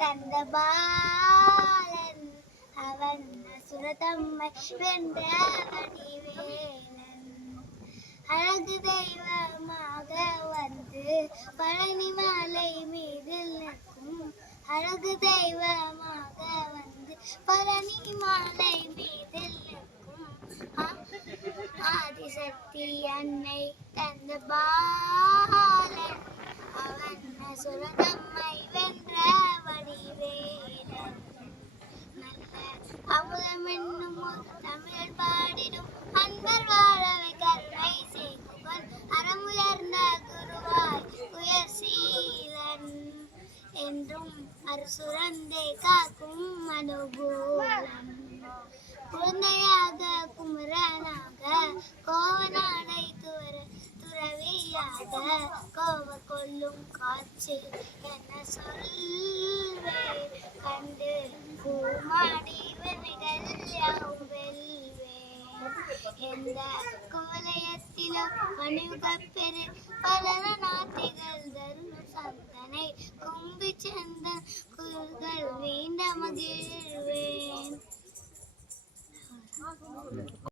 தந்த பாலன் அவன் அசுரதம்மை வென்ற வடிவேலன். அழகு தெய்வமாக வந்து பழனி மலை மீதில் நிற்கும் அழகு தெய்வமாக வந்து பழனி மலை மீதில் நிற்கும் ஆதிசக்தி அன்னை தந்த பாலன் அவன் அசுரதம்மை வென்ற வடிவேலன். நல்ல அமுதம் என்னும் ஒரு தமிழ் பாடிடும் அன்பர் வாழவை கருணை செய்குவன் அறமுயர்ந்த குருவாய் உயர் சீலன் என்றும் அரசுரந்தே காக்கும் அனுகூலம். குழந்தையாக குமரனாக கோவனாடை துறவியாக கோவ கொள்ளும் காட்சி என்ன சொல்வேன் கண்டு பூமாடி வெமைகள் யாவும் வெல்வேன். எந்த குவலயத்திலும் அணிவுகப் பெரு பலர நாட்டிகள் தருணம் சந்தனை கும்பி செந்த குயில்கள் வீண்ட மகிழ்வேன்.